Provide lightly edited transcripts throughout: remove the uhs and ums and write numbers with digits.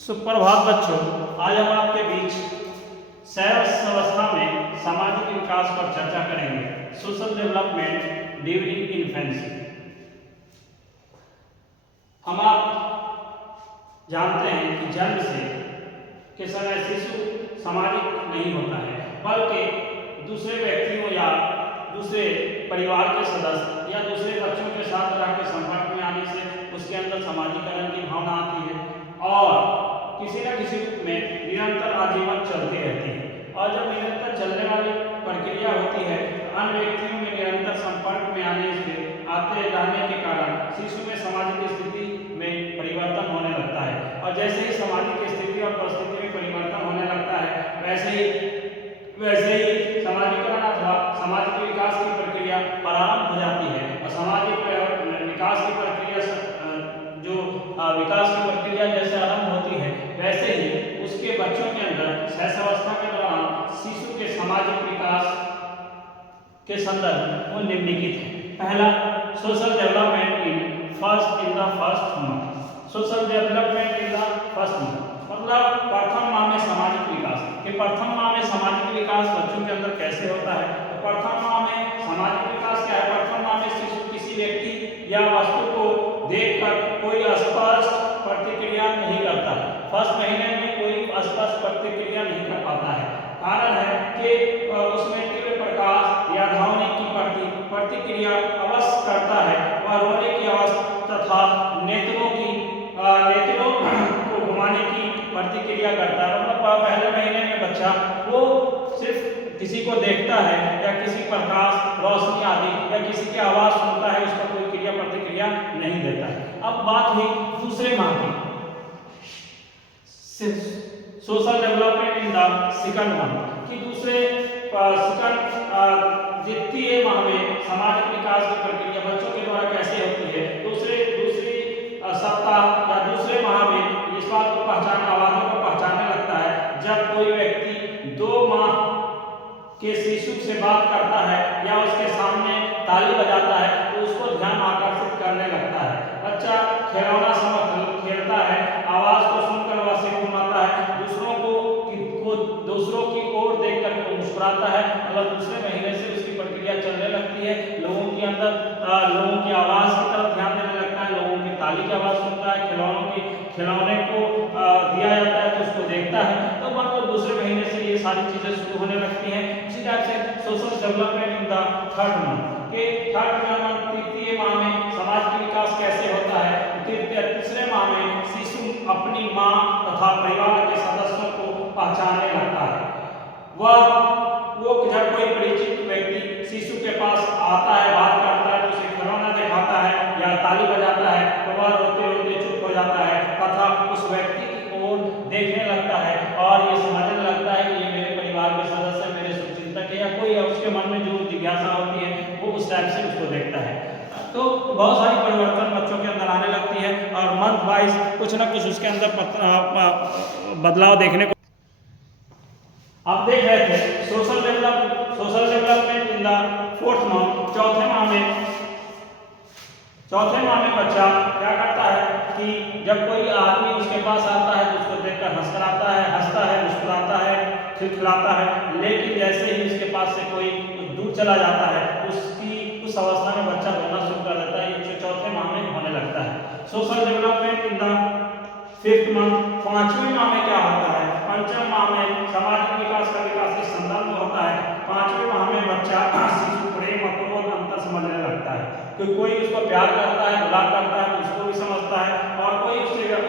सुप्रभात बच्चों, आज हम आपके बीच शैशवावस्था में सामाजिक विकास पर चर्चा करेंगे। Social development during infancy. हम आप जानते हैं कि जन्म से के समय शिशु सामाजिक नहीं होता है, बल्कि दूसरे व्यक्तियों या दूसरे परिवार के सदस्य या दूसरे बच्चों के साथ रह के संपर्क में आने से उसके अंदर सामाजिकरण की भावना आती है और किसी न किसी रूप में निरंतर आजीवन चलती रहती है। और जब निरंतर चलने वाली प्रक्रिया होती है, अन्य व्यक्तियों में निरंतर संपर्क में आते रहने के कारण शिशु में सामाजिक स्थिति में परिवर्तन होने लगता है। और जैसे ही सामाजिक स्थिति और परिस्थिति में परिवर्तन होने लगता है, वैसे ही सामाजिकरण अथवा सामाजिक विकास की प्रक्रिया प्रारंभ हो जाती है। और सामाजिक विकास की प्रक्रिया विकास की प्रक्रिया जैसे आरंभ होती है, वैसे ही उसके बच्चों के अंदर शैशवावस्था के दौरान शिशु के सामाजिक विकास के संदर्भ वो निम्नलिखित है। पहला, social development in the first month. Social development in the first month मतलब प्रथम माह में सामाजिक विकास। कि प्रथम माह में सामाजिक विकास बच्चों के अंदर कैसे होता है? तो प्रथम माह में सामाजिक विकास क्या है? प्रथम माह में शिशु किसी व्यक्ति या वस्तु को देखकर कोई स्पष्ट प्रतिक्रिया नहीं करता है। फर्स्ट महीने में कोई स्पष्ट प्रतिक्रिया नहीं कर पाता है। कारण है कि उसमें तीव्र प्रकाश या ध्वनि की प्रतिक्रिया अवश्य करता है। वह रोने की अवस्था तथा नेत्रों को घुमाने की प्रतिक्रिया करता है। मतलब पहले महीने में बच्चा वो सिर्फ किसी को देखता है या किसी प्रकाश, रोशनी आदि या किसी की आवाज सुनता है, उसका कोई क्रिया प्रतिक्रिया नहीं देता है। अब बात हुई दूसरे माह की, social development in the second month. कि द्वितीय माह में सामाजिक विकास की प्रक्रिया बच्चों के द्वारा कैसे होती है? दूसरी सप्ताह या दूसरे माह में इस बात को आवाजों को पहचानने लगता है। जब कोई व्यक्ति 2 माह के शिशु से बात करता है या उसके सामने ताली बजाता है तो उसको ध्यान आकर्षित करने लगता है। बच्चा खिलौना समझ खेलता है, आवाज को सुनकर वह सिर घुमाता है, दूसरों की ओर देखकर वो मुस्कुराता है। मतलब दूसरे महीने से उसकी प्रक्रिया चलने लगती है। लोगों की आवाज की तरफ ध्यान देने लगता है, लोगों की ताली की आवाज सुनता है, खिलौने को दिया जाता है तो उसको देखता है। तो मतलब दूसरे महीने से ये सारी चीजें शुरू होने लगती हैं। इसी तरह से social development in the third month. के थर्ड मंथ तृतीय माह में समाज का विकास कैसे होता है? तीसरे माह में शिशु अपनी माँ तथा परिवार के सदस्यों को पहचानने लगता है। वो जब कोई परिचित व्यक्ति शिशु के पास आता है, बात करता है, तो उसे खिलौना दिखाता है या ताली बजाता है तो वह रोते रोते चुप हो जाता है तथा उस व्यक्ति की ओर देखने लगता है और ये समझने लगता है कि ये मेरे परिवार के सदस्य, मेरे शुभचिंतक है या कोई उसके मन में जो जिज्ञासा होती है वो उस टाइप से उसको देखता है। तो बहुत सारी परिवर्तन बच्चों के अंदर आने लगती है और मंथ वाइज कुछ ना कुछ उसके अंदर बदलाव देखने को आप देख रहे थे। Social development in the fourth month. चौथे माह में बच्चा क्या करता है कि जब कोई आदमी उसके पास आता है तो उसको देखकर हंसता है, मुस्कुराता है, खिलखिलाता है। लेकिन जैसे ही उसके पास से कोई दूर चला जाता है उस अवस्था में बच्चा रोना शुरू कर देता है। ये चौथे माह में होने लगता है। Social development in the fifth month. पांचवें माह में क्या होता है? पंचम माह में सामाजिक विकास का विकास इस संदर्भ में होता है। पांचवें माह में बच्चा शिशु प्रेम और क्रोध अंतर समझने लगता है। कि कोई उसको प्यार करता है, दुलार करता है तो उसको भी समझता है, और कोई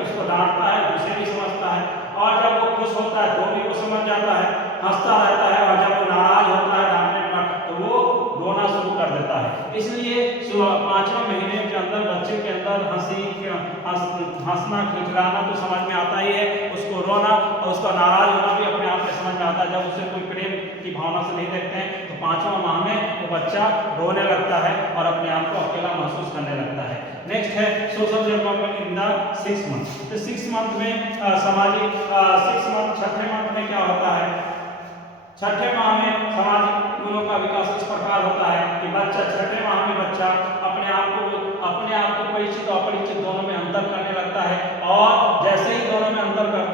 उसको डांटता है तो उसे भी समझता है। और जब वो खुश होता है तो भी वो समझ जाता है, हंसता रहता है। और जब वो नाराज होता है डांटने पर तो वो रोना शुरू कर देता है। इसलिए 5वें महीने के अंदर बच्चे के अंदर हंसना, खिलखिलाना तो समझ में आता ही है, उसको रोना और उसका नाराज होना भी अपने आप में समझ में आता है। जब उसे कोई प्रेम की भावना से नहीं देखते हैं तो 5वां माह में वो बच्चा रोने लगता है और अपने आप को अकेला महसूस करने लगता है। नेक्स्ट है social development in the 6th month. तो 6th मंथ में छठे मंथ में क्या होता है? छठे माह में सामाजिक गुणों का विकास इस प्रकार होता है कि बच्चा छठे माह में बच्चा अपने आप को परिचित और अपरिचित दोनों में अंतर करने लगता है। और जैसे ही दोनों में अंतर करता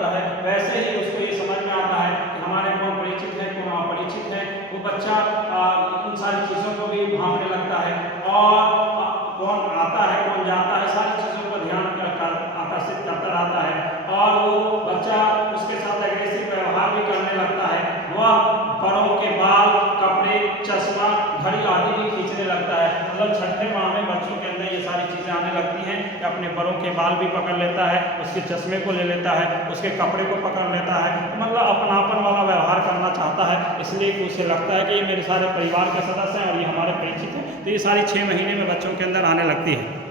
कि अपने बड़ों के बाल भी पकड़ लेता है, उसके चश्मे को ले लेता है, उसके कपड़े को पकड़ लेता है, मतलब अपनापन वाला व्यवहार करना चाहता है, इसलिए कि उसे लगता है कि ये मेरे सारे परिवार के सदस्य हैं और ये हमारे परिचित हैं। तो ये सारी 6 महीने में बच्चों के अंदर आने लगती है।